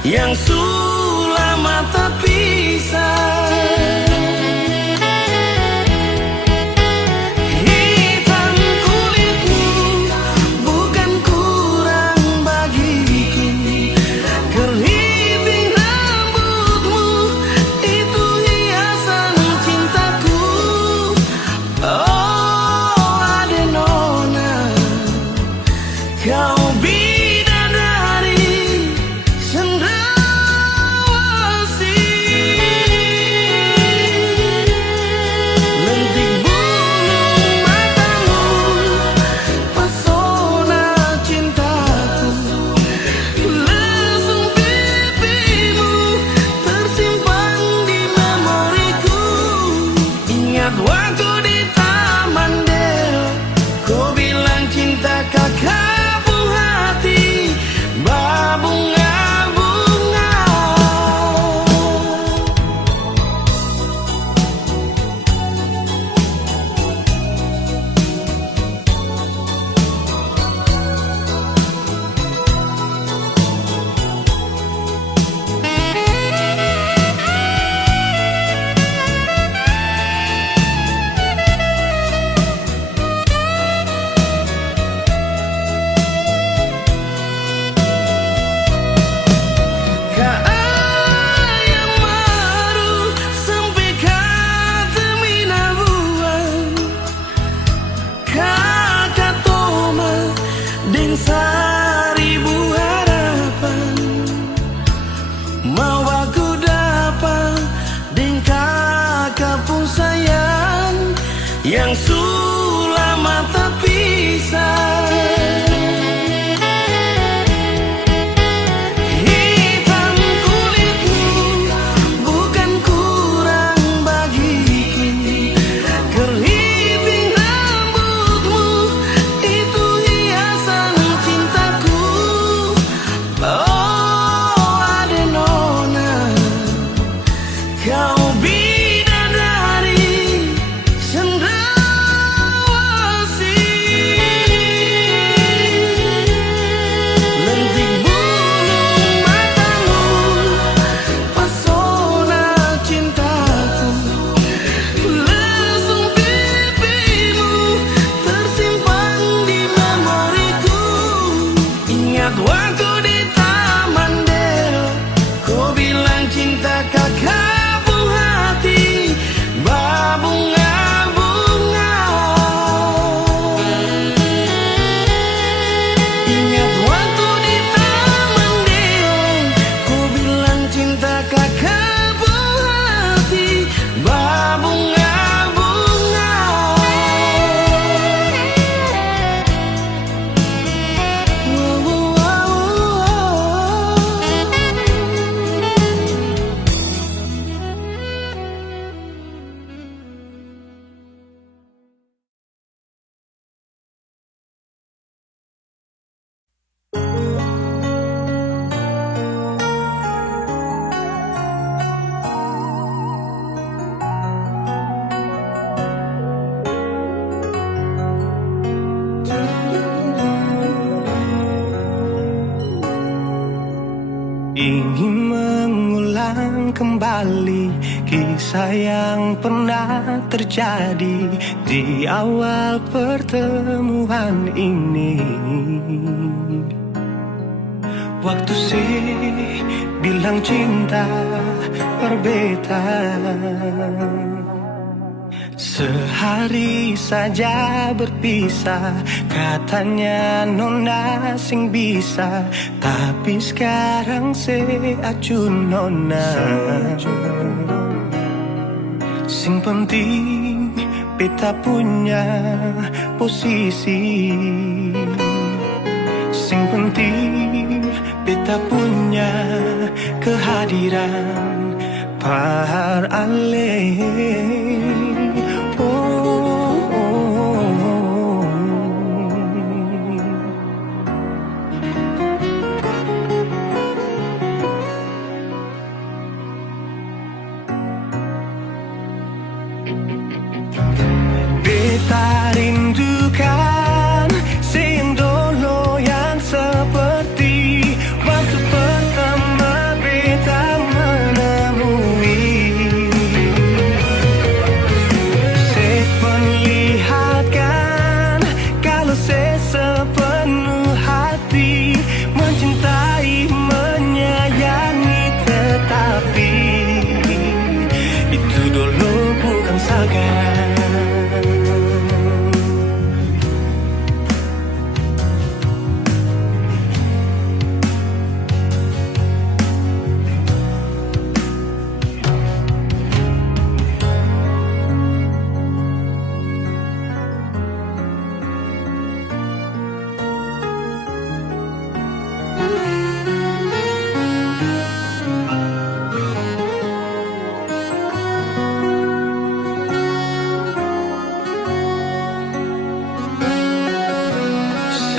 yang sulama tak pisah. Hitam kulitmu bukan kurang bagiku, keriting rambutmu itu hiasan cintaku. Oh Adenona, kau waktu di Taman Deo, kau bilang cinta kakak buah hati, berbunga-bunga. Seribu harapan mau aku dapat dengan kakak pun sayang yang sulama tak pisah. Hitam kulitmu bukan kurang bagiku, keriting rambutmu itu hiasan cintaku. Oh Adenona, kau bidadari cendrawasih. Lentik bulu matamu, pesona cintaku. Lesung pipimu tersimpan di memoriku. Ingat waktu di Taman Deo, kau bilang cinta kakak buah hati, berbunga-bunga. Ingat waktu di Taman Deo, kau bilang cinta kakak buah hati, berbunga-bunga. Ingin mengulang kembali kisah yang pernah terjadi di awal pertemuan ini. Waktu sih bilang cinta berbeda, sehari saja berpisah, katanya nona sing bisa, tapi sekarang seacun nona. Sing penting beta punya posisi, sing penting beta punya kehadiran par ale. Beta rindukan sing dulu yang seperti waktu pertama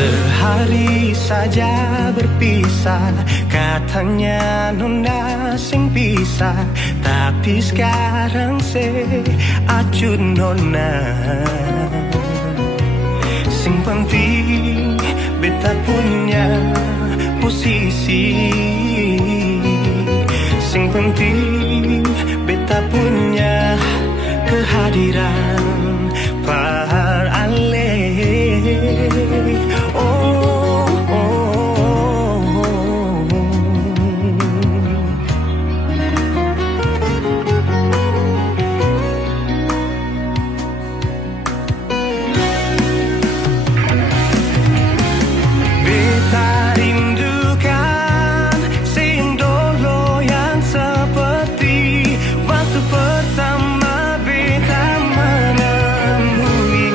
Sehari saja berpisah, katanya nona sing pisah, tapi sekarang se acuh nona. Sing penting beta punya posisi, sing penting beta punya kehadiran par ale. Oh, oh, oh. Beta rindukan sing dulu yang seperti waktu pertama beta menemui.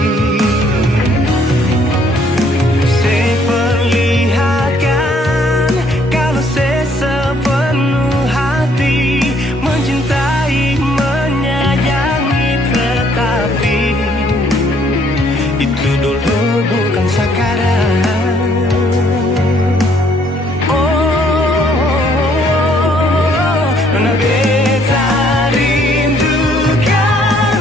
Seperlihatkan kalau saya sepenuh hati mencintai, menyayangi, tetapi itu dulu bukan sekarang. Nona beta rindukan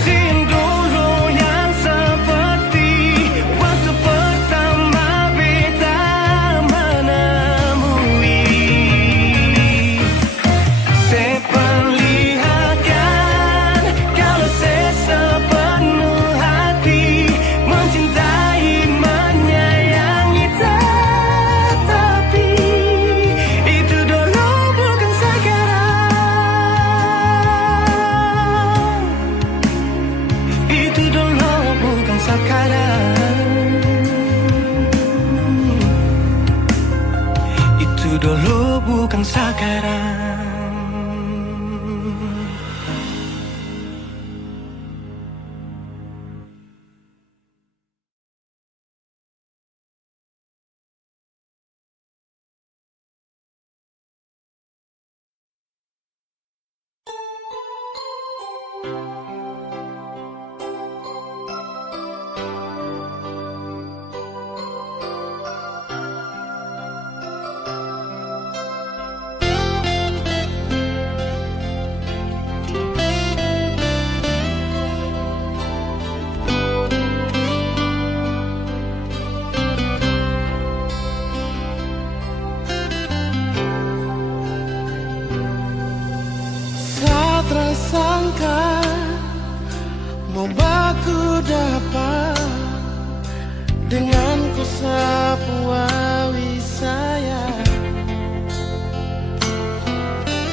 sing dulu yang seperti waktu pertama beta menemui. Seperlihatkan kalau saya sepenuh hati mencintai, menyayangi, tetapi itu dulu bukan sekarang. Itu dulu bukan sekarang. Itu dulu bukan sekarang. Satra sangka mau baku dapat dengan ku sapu awi saya.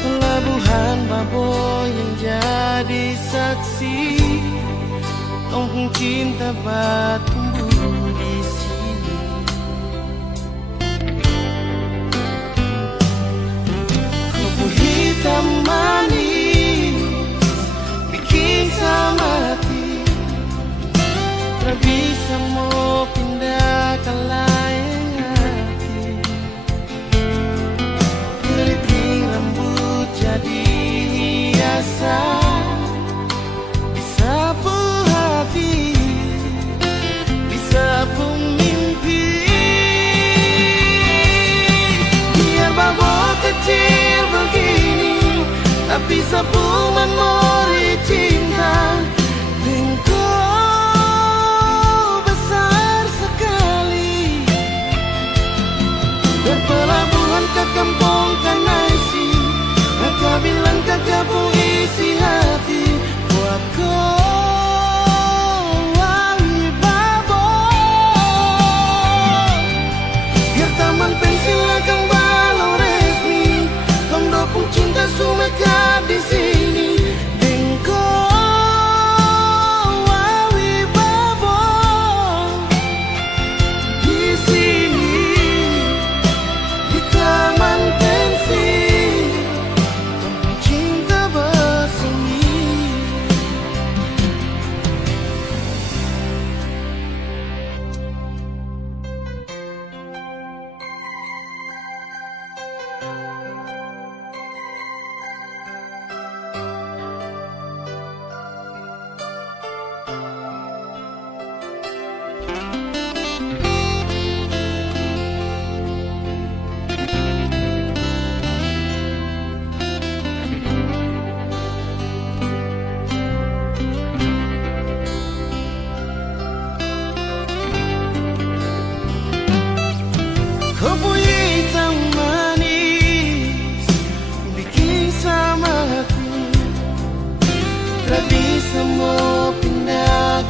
Pelabuhan Baboy yang jadi saksi, kampung cinta bertumbuh di sini. Kupu hitam manis bikin samati, tak bisa mau pindah ke lain hati. Keriting rambut jadi hiasan, disapu hati, disapu mimpi. Biar babak kecil begini, tapi sapu memori cinta. Engkau besar sekali.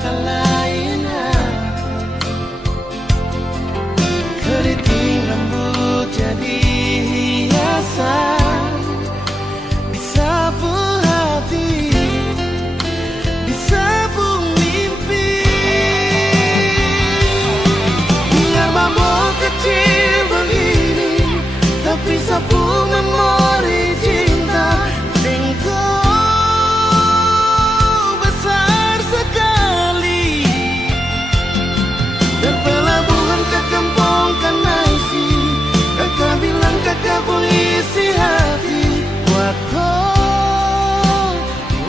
bakal lainnya. Keriting rambut jadi hiasan, disapu hati, disapu mimpi. Biar mabuk kecil begini, tapi sapu memori cinta. Engkau besar sekali, dan pelabuhan ke kampung Kanaisi. Kakak bilang kakak pengisi hati. Wako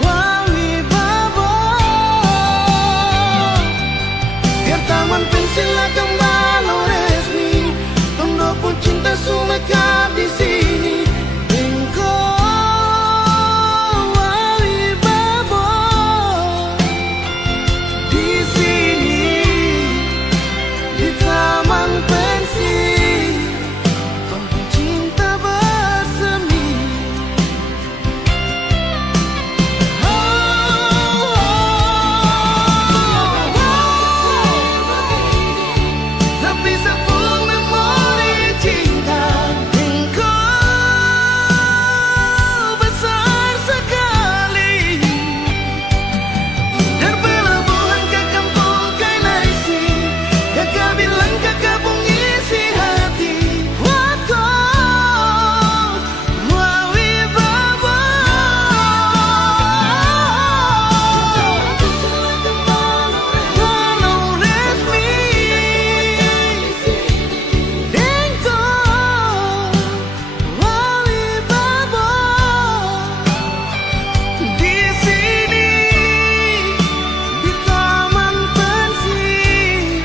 wawi babo, biar taman pensil akan balau resmi. Tondo pun cinta sumekap di sini. Engkau wawi babo, di sini di taman pensil, kampung cinta bersemi. Tapi sapu memori cinta. Engkau besar sekali, dan pelabuhan ke kampung Kanaisi. Kakak bilang kakak pengisi hati. Wako wawi babo, walau resmi. Engkau wawi babo, di sini di taman pensil,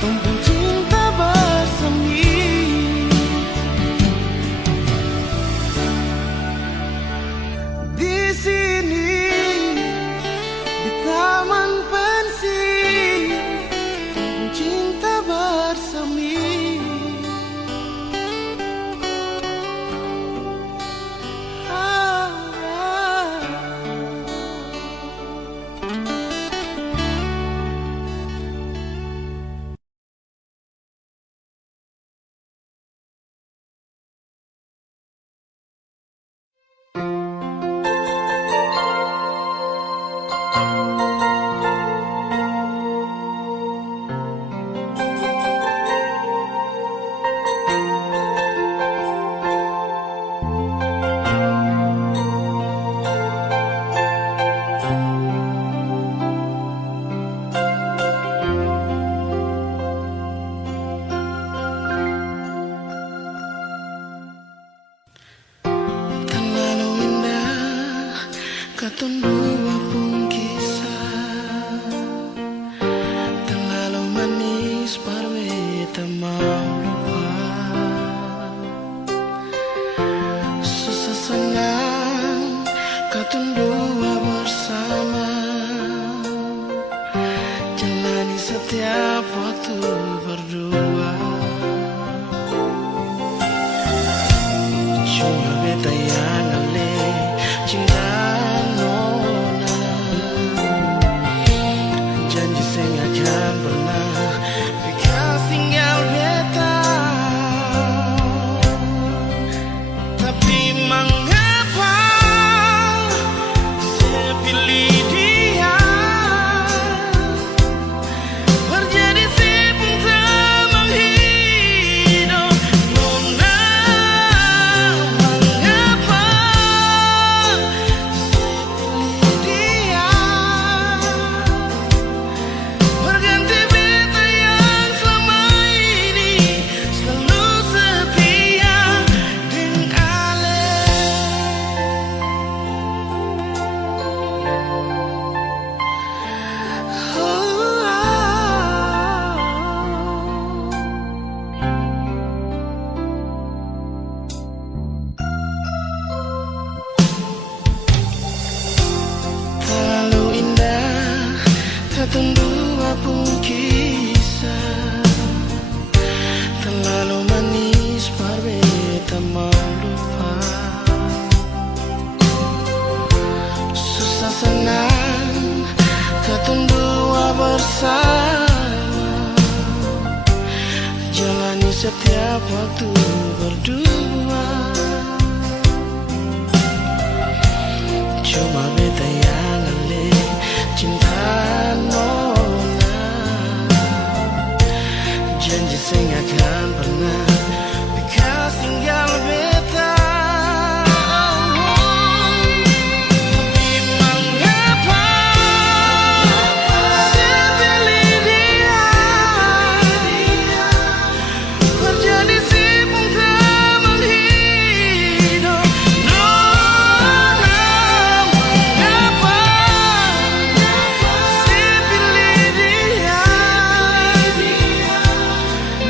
kampung cinta bersemi. Di sini di taman pensil, kampung cinta bersemi. Terlalu indah katong dua pun kisah, terlalu manis parwe tak mau lupa. Susah senang katong dua bersama, jalani setiap waktu berdua. Cuma beta yang ale cinta nona, janji saya nggak akan pernah bekas tinggal beta. Tapi mengapa saya pilih dia, berjadi si penggemar setiap waktu berdua. Cuma beta yang ngalih cinta nona. Janji sing akan pernah bekas tinggal beta. Tapi mengapa saya pilih dia? Menjadi si pengteman hidup nona. Mengapa saya pilih dia?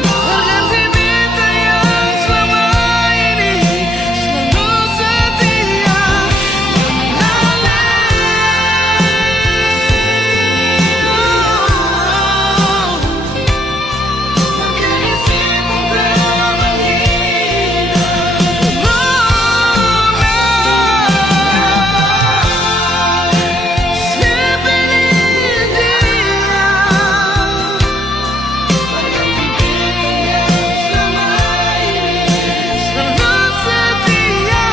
Berganti beta yang selama ini selalu setia menjadi si pengteman hidup nona. Saya pilih dia. Berganti beta yang selama ini selalu setia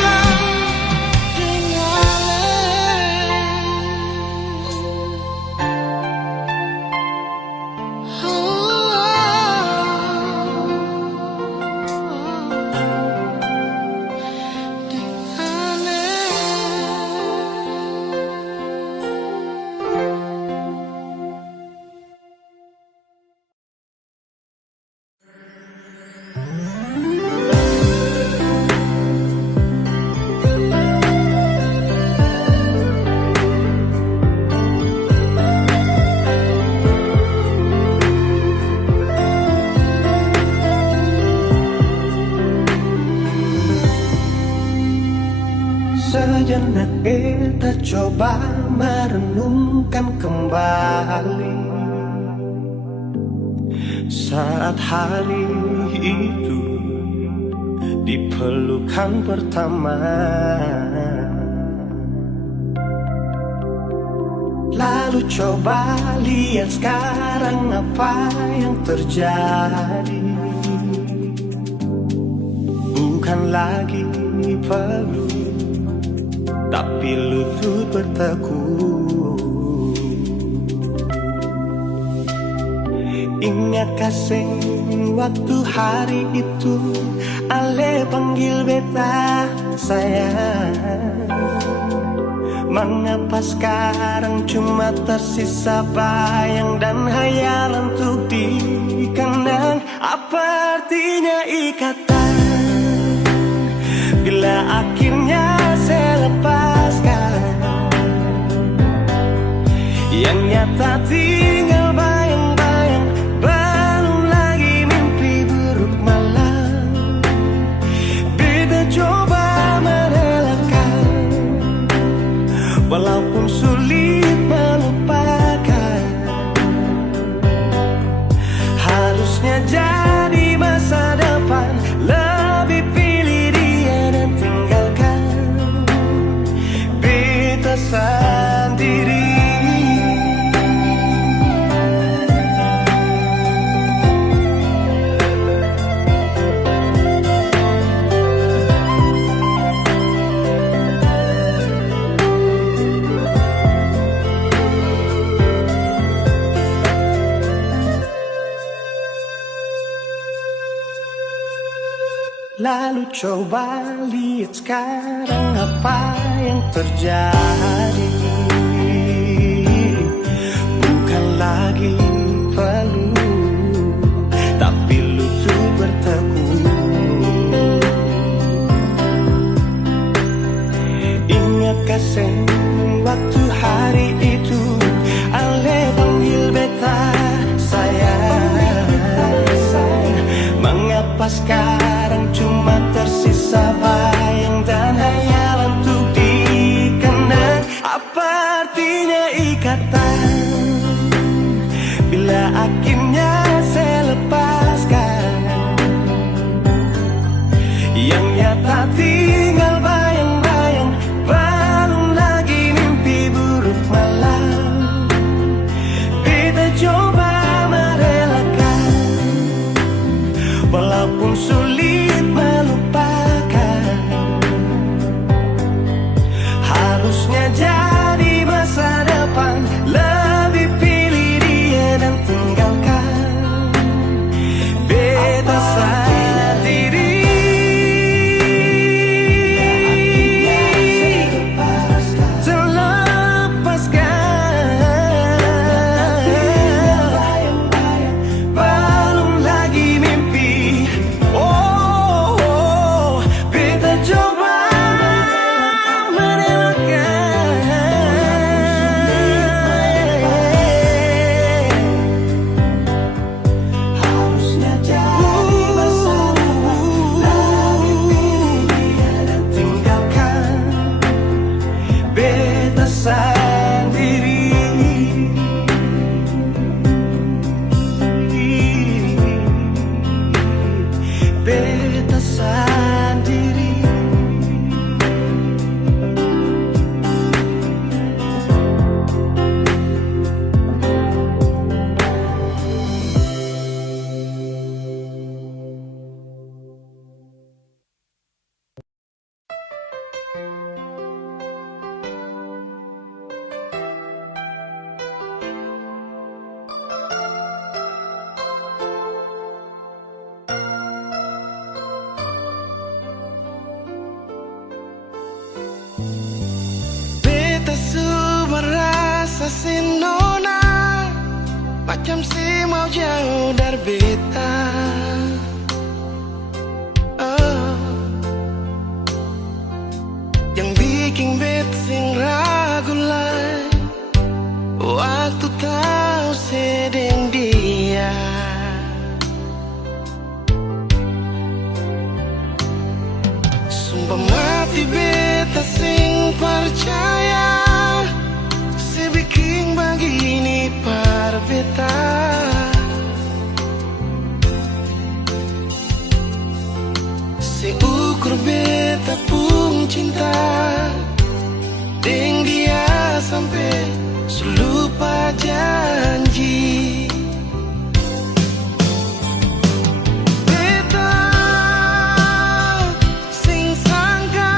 Sejenak kita coba merenungkan kembali saat hari itu di pelukan pertama. Lalu coba lihat sekarang apa yang terjadi. Bukan lagi peluk, tapi lutut bertekuk. Ingat kasih waktu hari itu Ale panggil beta sayang. Mengapa sekarang cuma tersisa bayang dan hayalan untuk dikenang? Apa artinya ikatan bila akhirnya saya lepaskan? Yang nyata tinggal bayang-bayang, belum lagi mimpi buruk malam. Beta coba merelakan, walaupun sulit melupakan. Harusnya jadi masa depan, lebih pilih dia dan tinggalkan beta sendiri. Lalu coba lihat sekarang apa yang terjadi. Bukan lagi peluk, tapi lutut bertekuk. Ingat kasih waktu hari itu Ale panggil beta sayang. Mengapa sekarang cuma tersisa bayang dan hayalan untuk dikenang? Apa artinya ikatan bila akhirnya saya lepaskan? Yang nyata tinggal bayang-bayang, belum lagi mimpi buruk malam. beta sendiri. Beta su merasa si nona macam si mau jauh dari beta. Oh. Yang bikin beta sing ragu lah waktu tahu sedang dia. Sumpah mati beta sing percaya si bikin begini par beta. Si ukur beta pun cinta deng dia sampai selupa janji. Beta sing sangka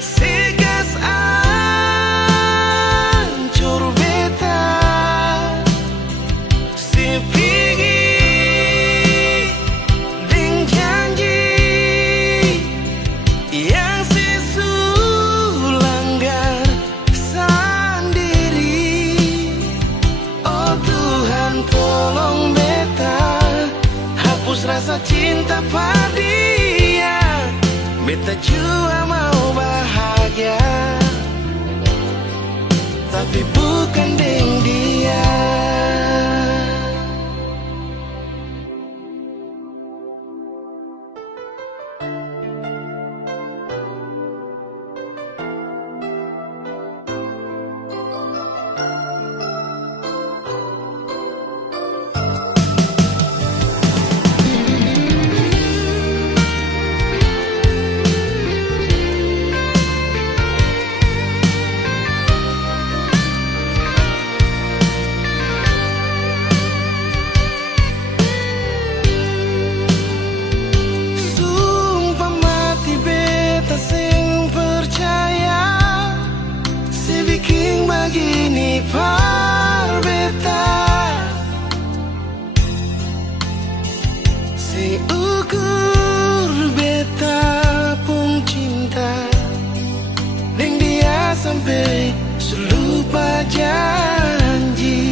si gas ancur beta si pigi deng janji yang si langgar sendiri. Oh Tuhan tolong beta hapus rasa cinta pada dia. Beta juga mau bahagia tapi bukan deng dia. Sumpah mati beta sing percaya si bikin begini par beta. Si ukur beta pun cinta deng dia sampai selupa janji.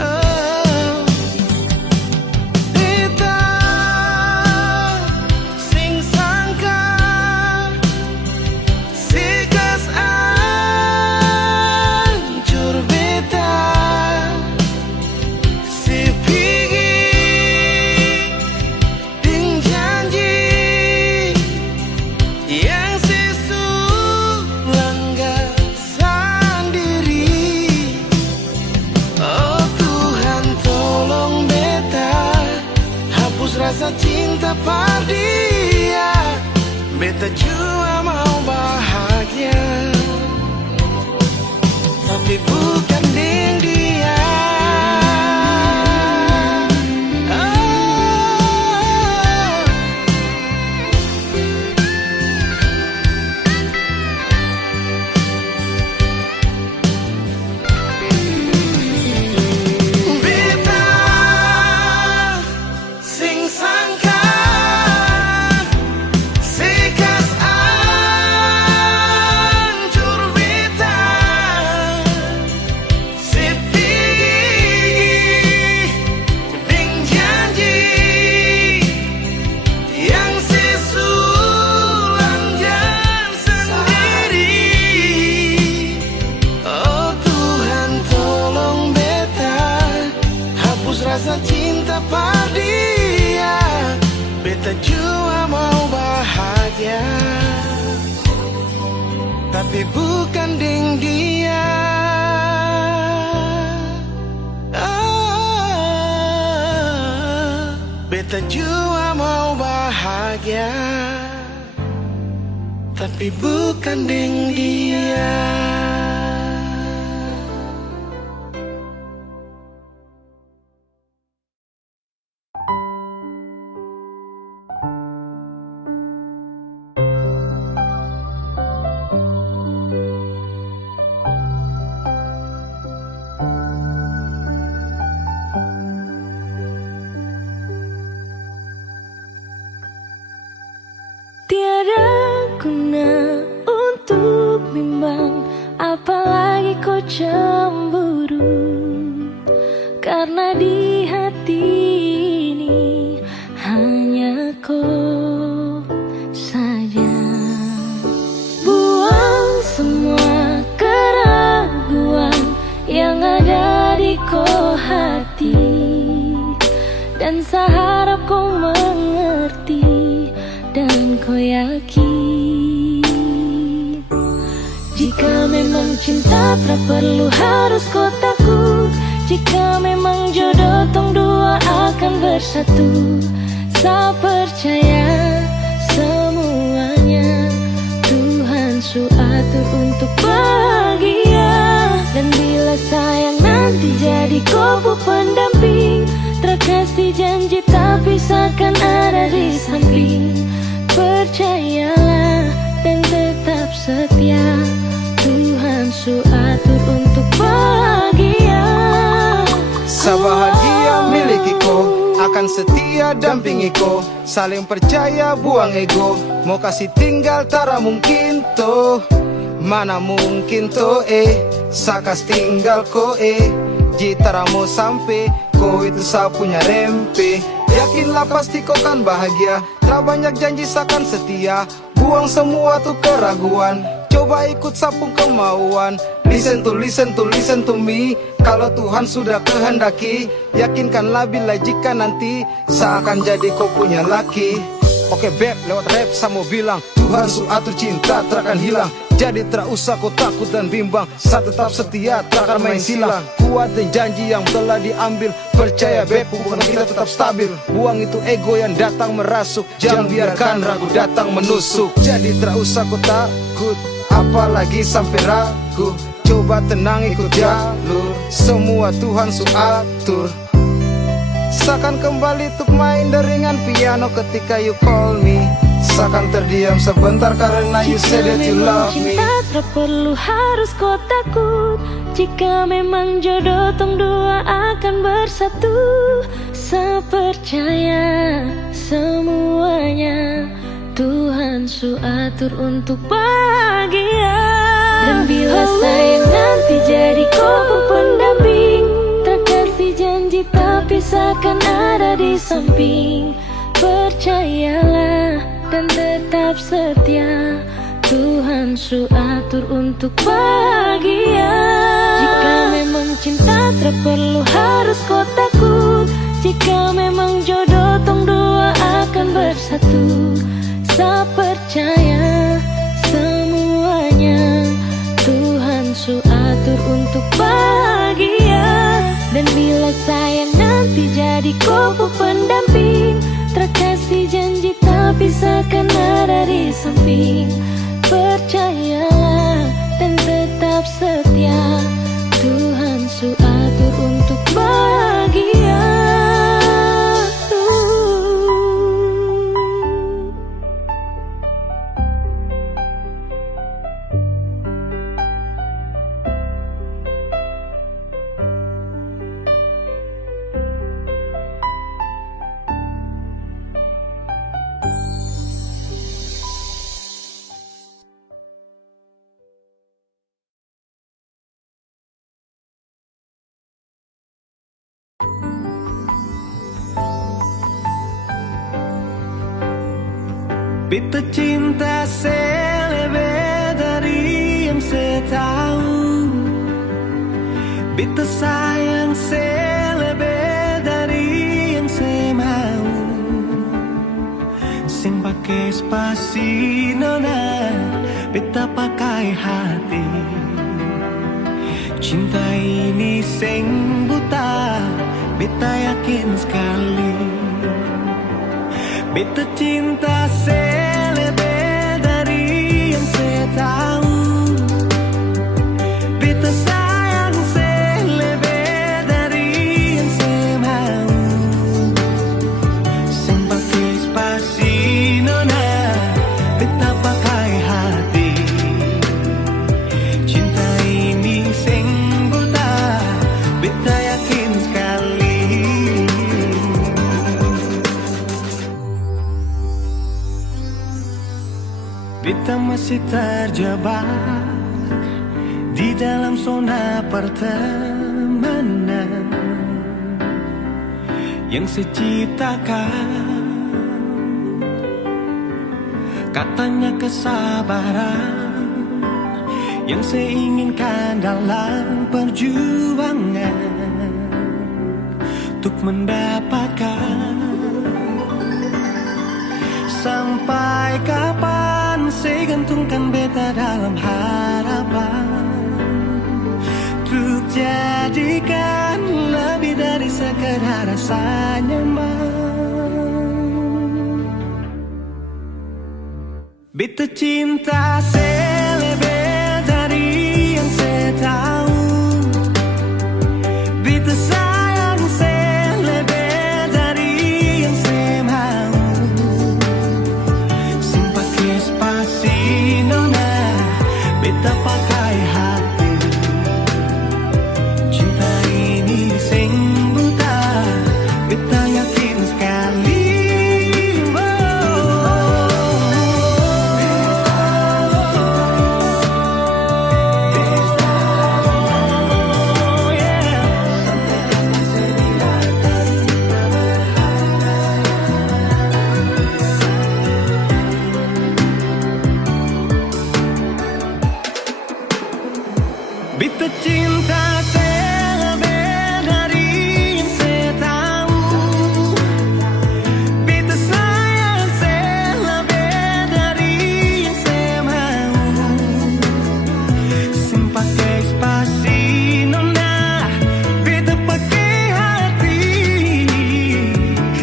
Oh. Beta sing sangka si gas ancur beta si pigi deng janji yang si langgar sendiri. Oh Tuhan tolong beta hapus rasa cinta pada dia. Beta juga mau bahagia tapi bukan deng dia. Beta sing sangka si gas ancur beta si pigi deng janji yang si langgar sendiri. Oh Tuhan tolong beta hapus rasa cinta pada dia. Beta juga mau bahagia tapi bukan deng dia. Ah, beta Beta jua mau bahagia, tapi bukan deng dia. Tiada guna untuk bimbang, apalagi kau cemburu. Karena di hati ini hanya kau saja. Buang semua keraguan yang ada di kau hati, dan saya harap kau mengerti dan kau yakin. Jika memang cinta tak perlu harus kau takut. Jika memang jodoh tong dua akan bersatu. Saya percaya semuanya Tuhan su atur untuk bahagia. Dan bila sayang nanti jadi kau pendamping, terkasih janji tapi seakan ada di samping. Percayalah dan tetap setia, Tuhan su atur untuk bahagia. Sebahagia miliki ko, akan setia dampingi ko. Saling percaya buang ego, mau kasih tinggal tara mungkin to. Mana mungkin to sakas tinggal ko jitara mau sampai, ko itu saya punya rempe. Yakinlah pasti kau kan bahagia, tak banyak janji sakan setia. Buang semua tuh keraguan, coba ikut sapung kemauan. Listen to me. Kalau Tuhan sudah kehendaki, yakinkanlah bila jika nanti seakan jadi kau punya laki. Oke beb, lewat rap saya mau bilang, Tuhan su atur cinta takkan hilang. Jadi tak usah kau takut dan bimbang, saya tetap setia takkan main silang. Kuat dan janji yang telah diambil, percaya beb hubungan kita tetap stabil. Buang itu ego yang datang merasuk, jangan biarkan ragu datang menusuk. Jadi tak usah kau takut, apalagi sampai ragu. Coba tenang ikut jalur, semua Tuhan su atur. Seakan kembali untuk main deringan piano ketika you call me. Seakan terdiam sebentar karena you said that you love me. Jika memang cinta tak perlu harus kau takut. Jika memang jodoh tong dua akan bersatu. Saya percaya semuanya Tuhan su atur untuk bahagia. Dan bila sayang nanti jadi kau pendamping, terkasih janji tapi seakan ada di samping. Percayalah dan tetap setia, Tuhan su atur untuk bahagia. Jika memang cinta tak perlu harus kau takut. Jika memang jodoh tong dua akan bersatu. Saya percaya semuanya Tuhan su atur untuk bahagia. Dan bila sayang nanti jadi kau pendamping, terkasih janji tapi seakan ada di samping. Percayalah dan tetap setia, Tuhan su atur untuk bahagia. Beta cinta selebih dari yang saya tahu. Beta sayang selebih dari yang saya mau. Sing pakai spasi nona, beta pakai hati. Cinta ini sing buta, beta yakin sekali. Beta cinta selebih dari yang saya tahu. Beta sayang selebih dari yang saya mau. Sing pakai spasi nona, beta pakai hati. Cinta ini sing buta, beta yakin sekali. Beta masih terjebak di dalam zona pertemanan yang saya ciptakan. Katanya kesabaran yang saya inginkan dalam perjuangan untuk mendapatkan. Sampai kapan saya gantungkan beta dalam harapan untuk jadikan lebih dari sekedar rasa nyaman. Beta cinta selebih dari yang saya tahu. Beta sayang selebih dari yang saya mau. Sing pakai spasi nona, beta pakai hati. Cinta ini sing buta, beta yakin sekali. Beta cinta selebih dari yang saya tahu. Beta sayang selebih dari yang saya mau. Sing pakai spasi nona, beta pakai hati.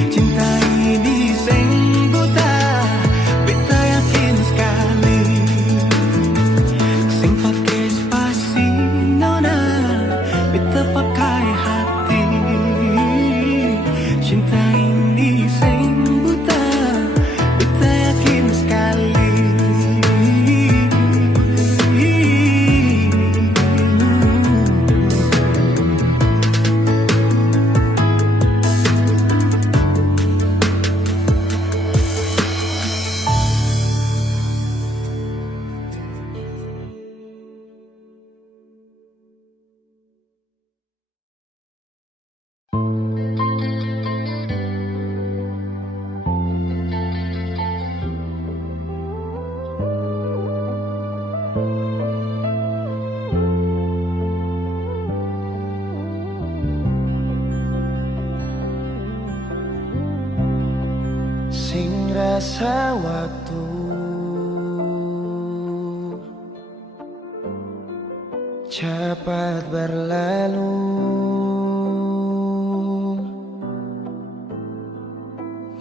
Cinta ini sing buta, beta yakin sekali. Sing pakai spasi nona, beta pakai hati. Cinta ini sing buta, beta yakin sekali. Sing rasa waktu cepat berlalu.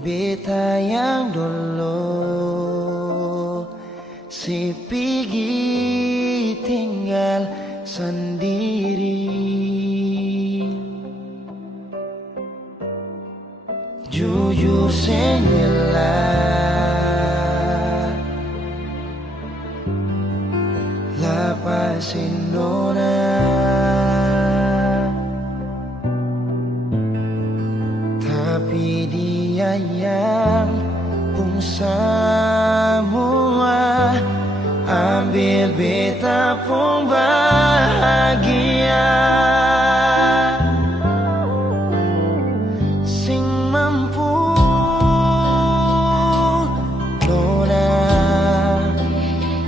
Beta yang dulu si pergi tinggal sendiri. Jujur sendela lapasin nona, tapi dia yang pun semua ambil beta pun bahagia. Sing mampu nona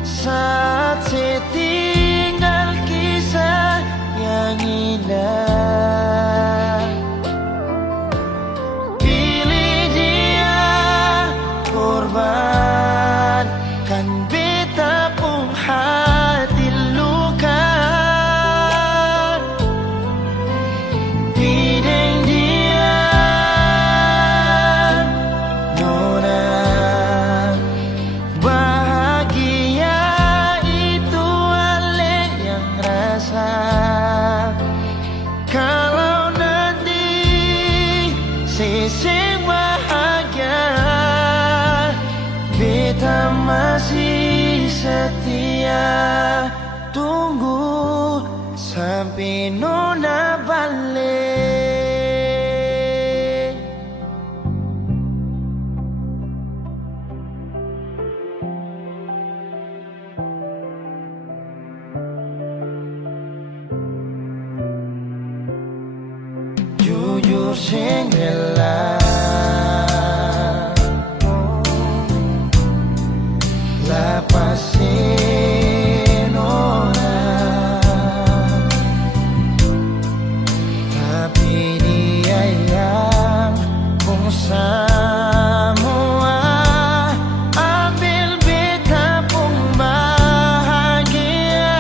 saat saya tinggal kisah yang indah. Pilih dia korbankan beta pun hati luka. sisi bahagia. Beta masih setia, tunggu sampai nona balik. Jujur sing rela lepasin orang, tapi dia yang pun semua ambil beta pun bahagia.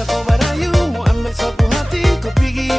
Kau barayu, mau ambil sapu hati, kau pergi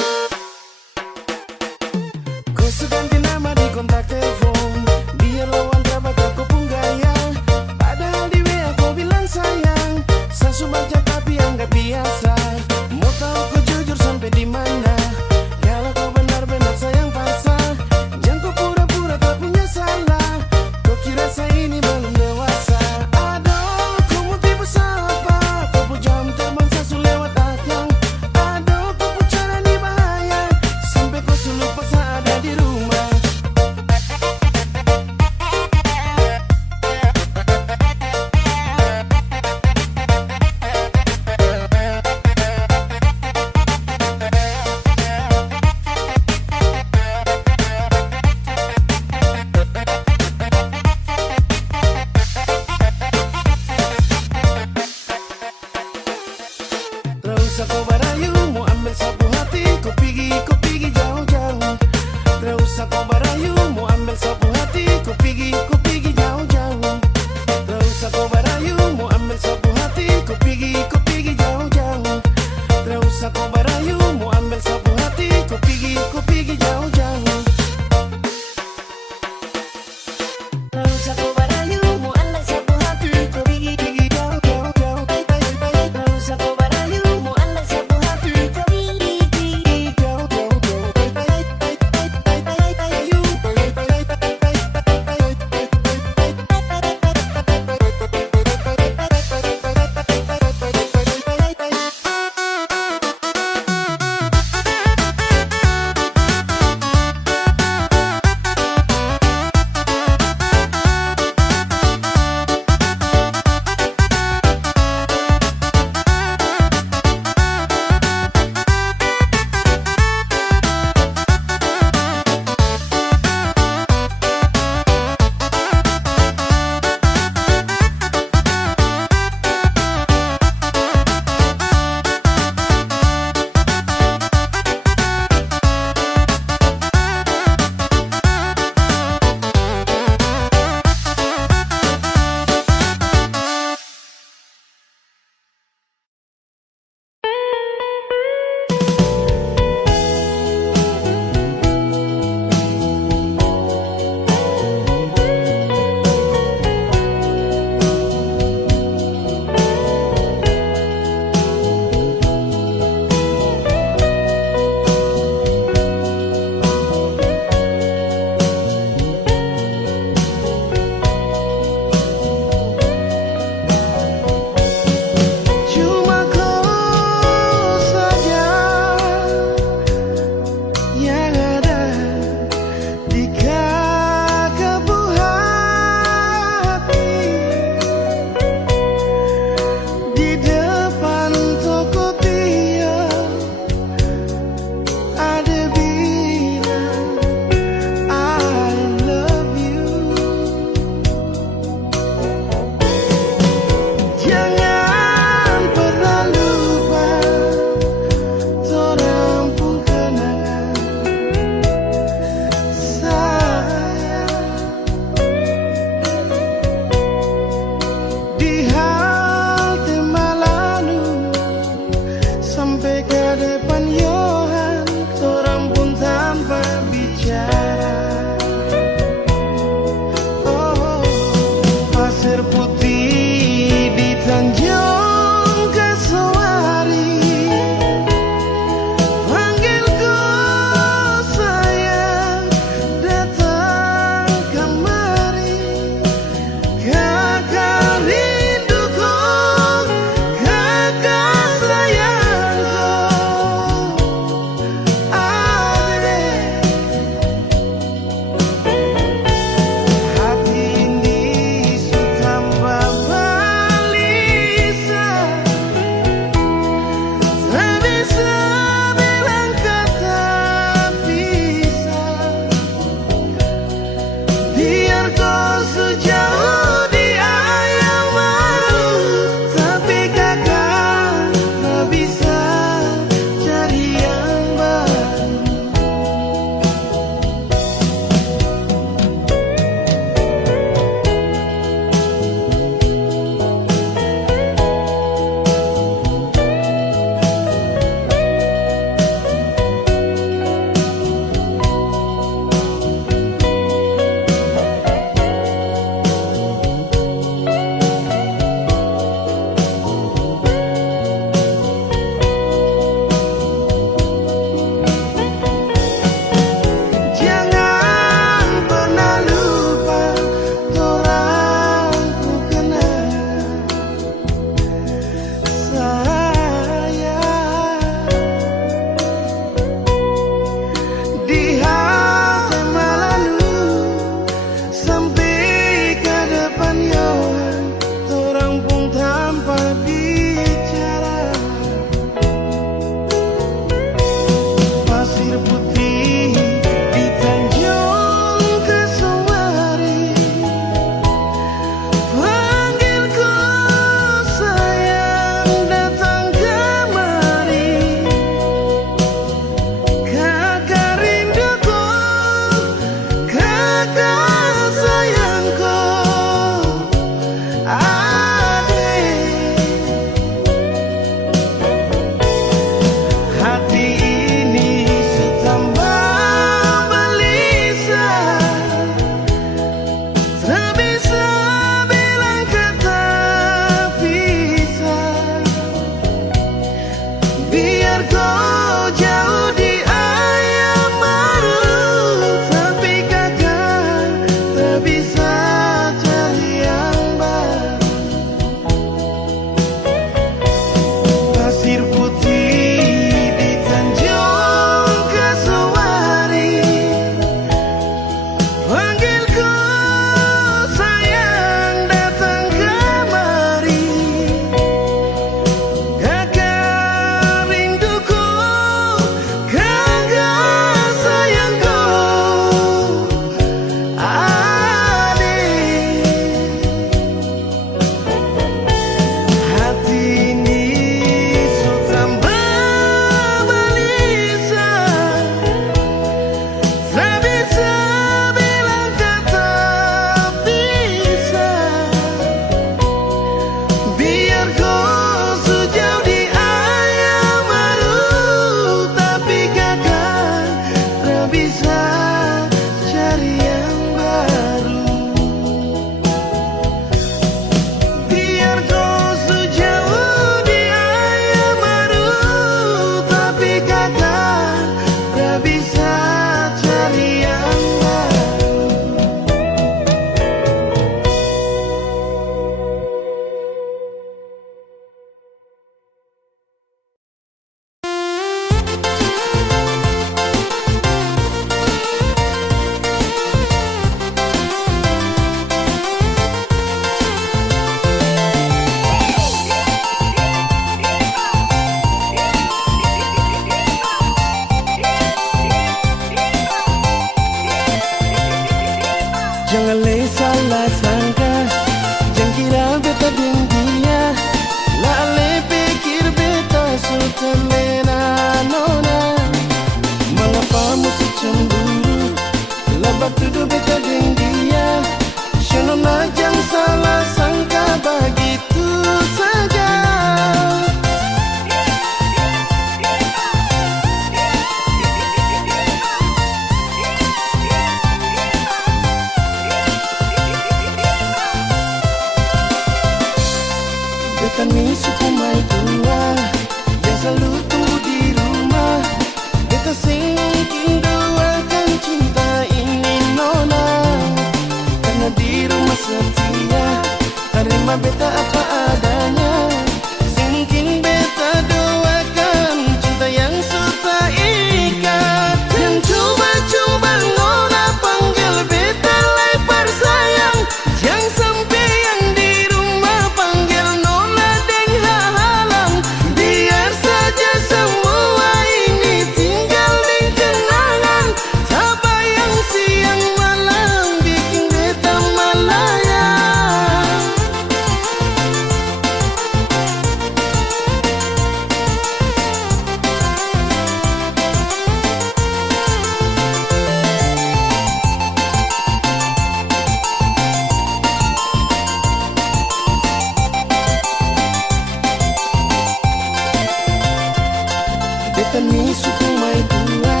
suami suku mai tua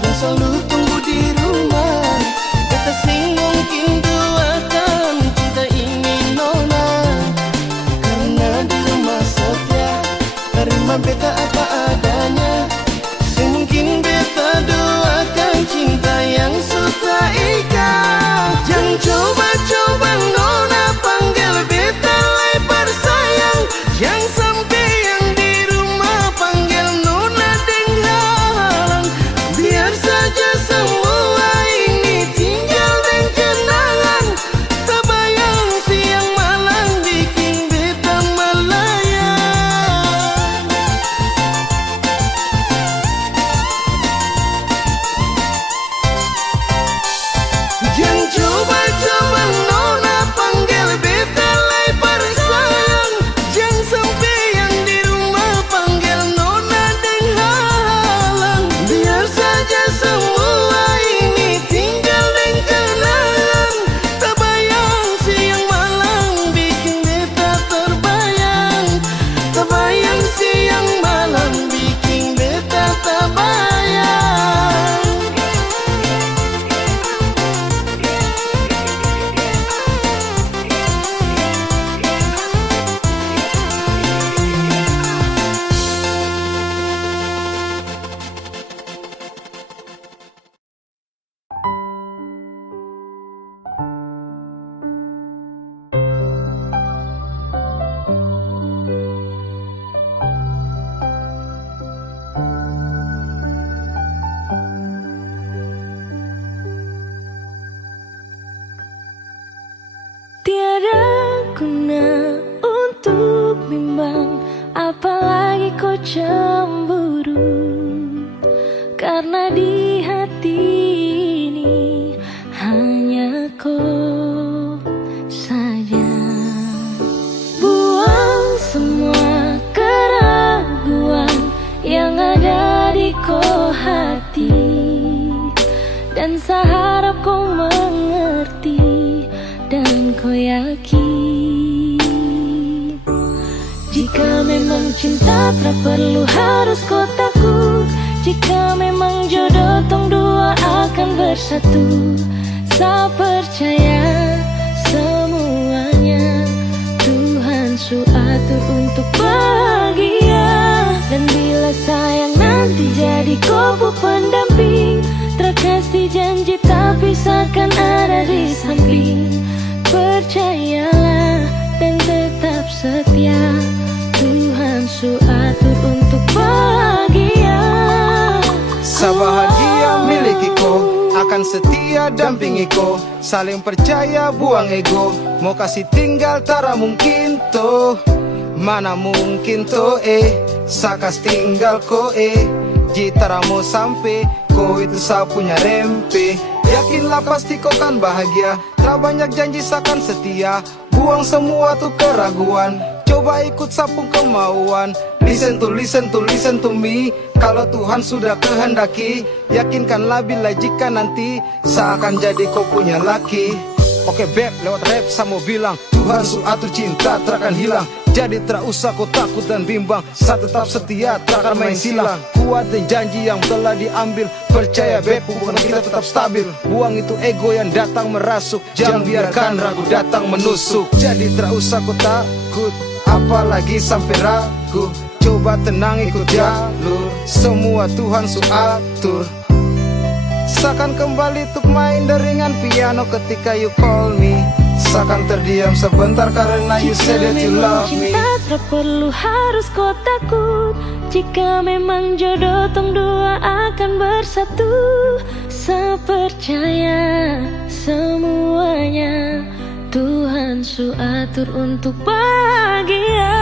yang selalu tunggu di rumah. Beta sing mungkin doakan cinta ini nona, karena di rumah setia terima beta apa adanya. Semungkin beta doakan cinta yang suka ikat. Jangan coba-coba nona panggil beta lebar sayang. Yang sampai yang di rumah panggil nona dengan biar saja semua ini tinggal dan kenangan. Tak bayang siang malam bikin beta melayang. Jangan coba-coba nona panggil beta lebar sayang. Jangan sampai yang di rumah panggil nona dengan biar saja semua ini tinggal dan kenangan. Tak bayang siang malam bikin beta terbayang. Tak bayang siang malam bikin beta terbayang. Tiada guna untuk bimbang, apalagi kau cemburu. Karena di hati ini hanya kau saja. Buang semua keraguan yang ada di kau hati, dan saya harap kau mengerti dan kau yakin. Jika memang cinta tak perlu harus kau takut. Jika memang jodoh tong dua akan bersatu. Saya percaya semuanya Tuhan su atur untuk bahagia. Dan bila sayang nanti jadi kau pendamping, terkasih janji tapi seakan ada di samping. Percayalah dan tetap setia, Tuhan su atur untuk bahagia. Sebahagia miliki ko, akan setia dampingi ko. Saling percaya buang ego, mau kasih tinggal tara mungkin to. Mana mungkin to sakas tinggal ko jitara mau sampai ko itu saya punya rempe. Yakinlah pasti kau kan bahagia. Tak banyak janji seakan setia. Buang semua tuh keraguan. Coba ikut sapung kemauan. Listen to me. Kalau Tuhan sudah kehendaki, yakinkanlah bila jika nanti seakan jadi kau punya laki. Oke beb, lewat rap saya mau bilang, Tuhan su atur cinta takkan hilang. Jadi tak usah kau takut dan bimbang. Saya tetap setia, takkan main silang. Kuatin janji yang telah diambil. Percaya beb, hubungan kita tetap stabil. Buang itu ego yang datang merasuk. Jangan biarkan ragu datang menusuk. Jadi tak usah kau takut, apalagi sampai ragu. Coba tenang ikut jalur, semua Tuhan su atur. Seakan kembali untuk main deringan piano ketika you call me. Seakan terdiam sebentar karena you said that you love me. Cinta tak perlu harus kau takut. Jika memang jodoh tong dua akan bersatu. Saya percaya semuanya Tuhan su atur untuk bahagia.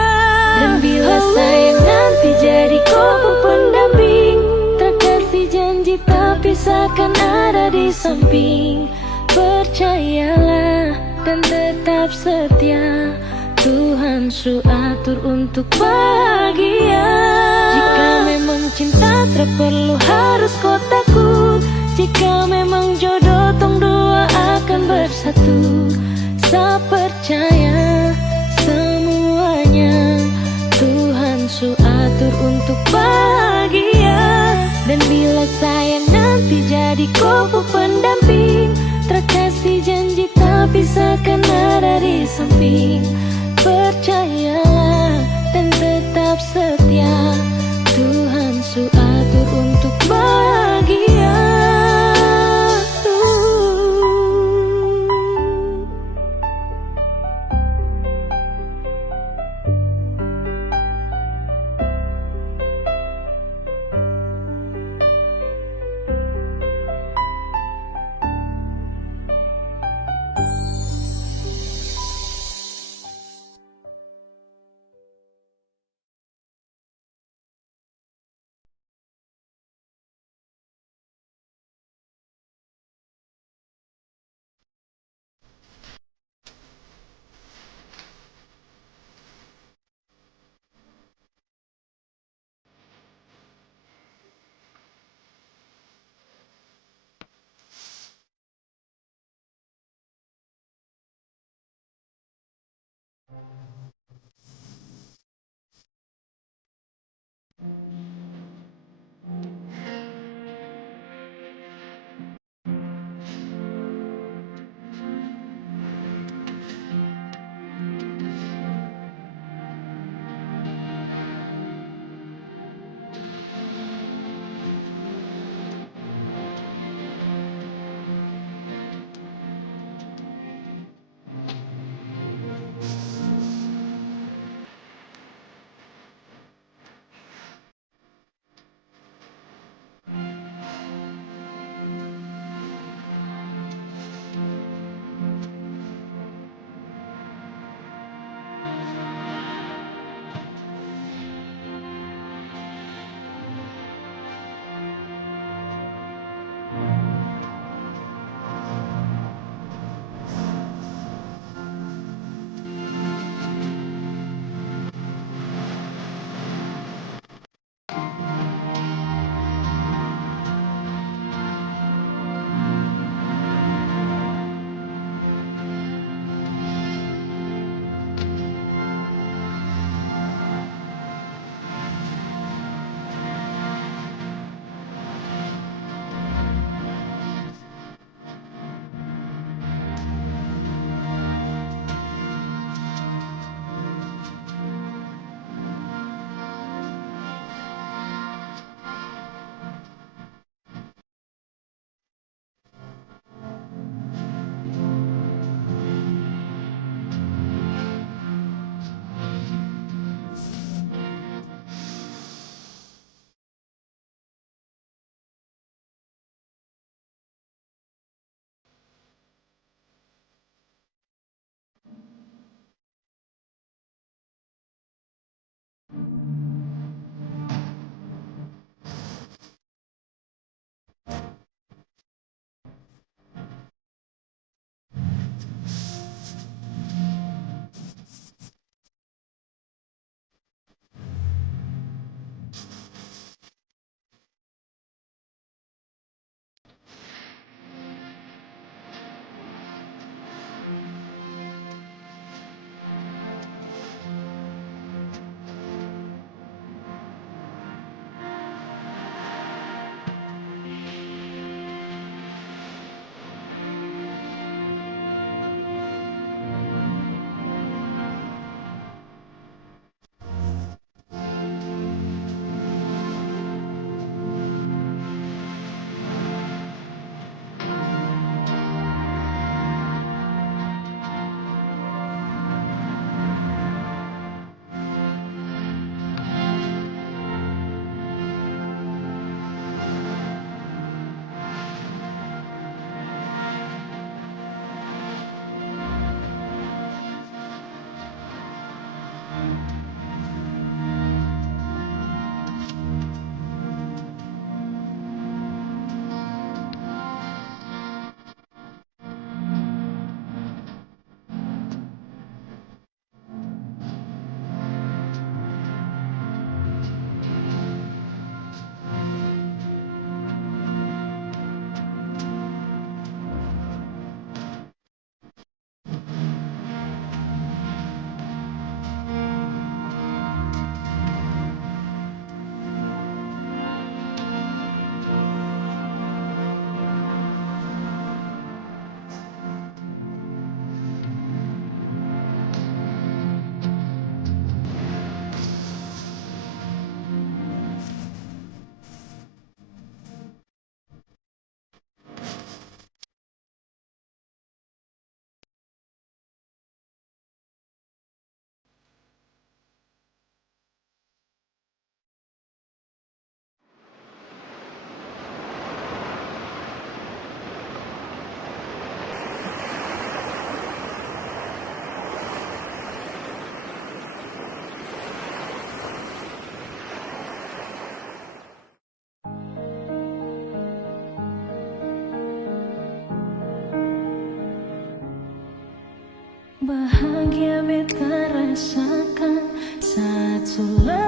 Dan bila sayang nanti jadi kau pendamping, terkasih janji tapi seakan ada di samping. Percayalah dan tetap setia, Tuhan su atur untuk bahagia. Jika memang cinta tak perlu harus kau takut. Jika memang jodoh tong dua akan bersatu. Saya percaya semuanya Tuhan su atur untuk bahagia. ko pendamping. Terkasih janji tapi seakan ada di samping. Percayalah dan tetap setia, Tuhan su atur untuk bahagia. bahagia beta rasakan saat sudah